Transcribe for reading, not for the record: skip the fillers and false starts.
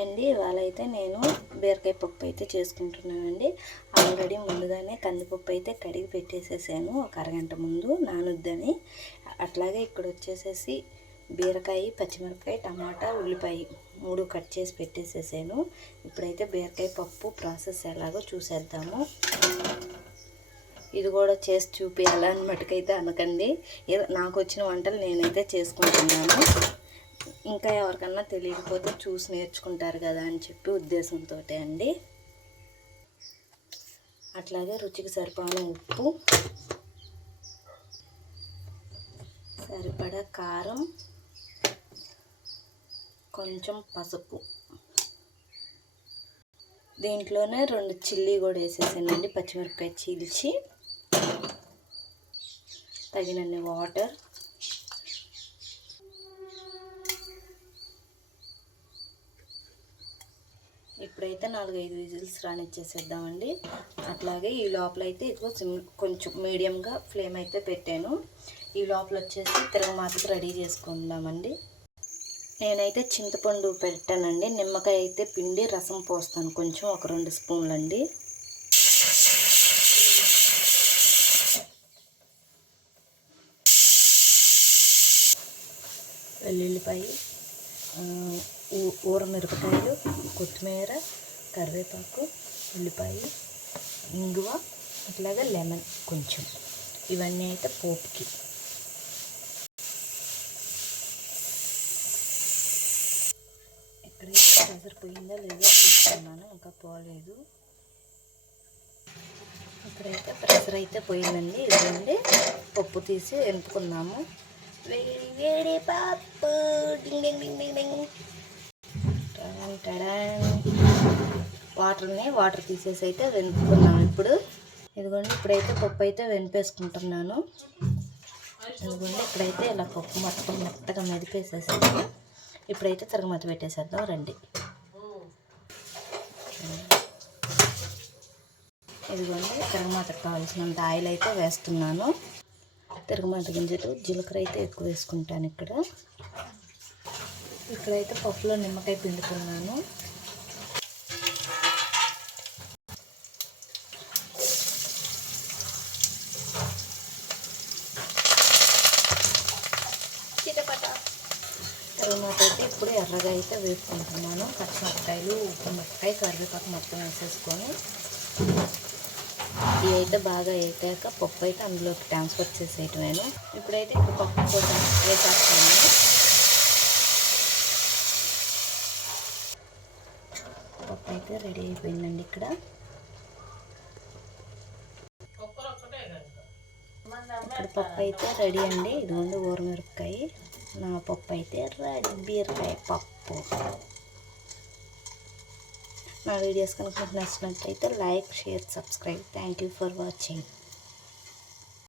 Hi అండి, ఇవాళ అయితే నేను బీరకాయ పప్పు అయితే చేసుకుంటున్నానండి. ఆల్రెడీ ముందుగానే కందిపప్పు అయితే కడిగి పెట్టేసేసాను ఒక అరగంట ముందు నానుద్దని. అట్లాగే ఇక్కడ వచ్చేసేసి బీరకాయ, పచ్చిమిరపకాయ, టమాటా, ఉల్లిపాయ 3 కట్ చేసి పెట్టేసేసాను. ఇప్పుడైతే బీరకాయ పప్పు ప్రాసెస్ ఎలాగో చూసేద్దాము. ఇది కూడా చేసి చూపించాలని మటుకైతే అనకండి, ఏదో నాకు వచ్చిన వంటలు నేనైతే చేసుకుంటున్నాను. ఇంకా ఎవరికన్నా తెలియకపోతే చూసి నేర్చుకుంటారు కదా అని చెప్పి ఉద్దేశంతో అండి. అట్లాగే రుచికి సరిపడా ఉప్పు, సరిపడా కారం, కొంచెం పసుపు, దీంట్లోనే 2 చిల్లీ కూడా వేసేసానండి, పచ్చిమిరపకాయ చీల్చి, తగినన్ని వాటర్, ఇప్పుడైతే 4-5 విజిల్స్ రానిచ్చేసేద్దామండి. అట్లాగే ఈ లోపల అయితే ఇదిగో కొంచెం మీడియంగా ఫ్లేమ్ అయితే పెట్టాను. ఈ లోపల వచ్చేసి తిరగమాతకి రెడీ చేసుకుందామండి. నేనైతే చింతపండు పెట్టానండి, నిమ్మకాయ అయితే పిండి రసం పోస్తాను కొంచెం, ఒక 2 స్పూన్లు అండి. వెల్లుల్లిపాయ, ఊరమిరపకాయలు, కొత్తిమీర, కరివేపాకు, ఉల్లిపాయ, ఇంగువ, అట్లాగే లెమన్ కొంచెం, ఇవన్నీ అయితే పోపుకి. ఇక్కడైతే ప్రెషర్ పోయిందా లేదా చూస్తున్నాను, ఇంకా పోలేదు. ఇక్కడైతే ప్రెషర్ అయితే పోయిందండి. ఇదండి పప్పు తీసి వెనుపుకున్నాము. వేడి పప్పు డింగ్ డింగ్ డింగ్ డింగ్ డింగ్. వాటర్ తీసేసి అయితే వెనుపుకున్నాము. ఇప్పుడు ఇదిగోండి, ఇప్పుడైతే పప్పు అయితే వెనిపేసుకుంటున్నాను. ఇదిగోండి, ఇప్పుడైతే ఇలా పప్పు మొత్తం మెత్తగా మెదిపేసేసాను. ఇప్పుడైతే తిరగమాత పెట్టేసేద్దాం రండి. ఇదిగోండి, తిరగమాతకు కావాల్సినంత ఆయిల్ అయితే వేస్తున్నాను. తిరగమాత గింజలు, జీలకర్ర అయితే ఎక్కువ వేసుకుంటాను. ఇక్కడైతే పప్పులో నిమ్మకాయ పిండుకున్నాను. తిరగమాత అయితే ఇప్పుడు ఎర్రగా అయితే వేసుకుంటున్నాను. పచ్చిమిరపకాయలు, ఉప్పు, మిరపకాయ, కరివేపాకు మొత్తం వేసేసుకొని ఇవి అయితే బాగా వేసాక పప్పు అయితే అందులోకి ట్రాన్స్ఫర్ చేసేయటమేను. ఇప్పుడైతే ఇప్పుడు పప్పు కూడా వేసేస్తున్నాను. పప్పు అయితే రెడీ అయిపోయిందండి. ఇక్కడ పప్పు అయితే రెడీ అండి. ఇదిగోండి ఊరమిరపకాయ, నా పప్పు అయితే రెడీ. బీరకాయ పప్పు. నా వీడియోస్ కనుక నచ్చినట్లయితే like, share, subscribe. Thank you for watching.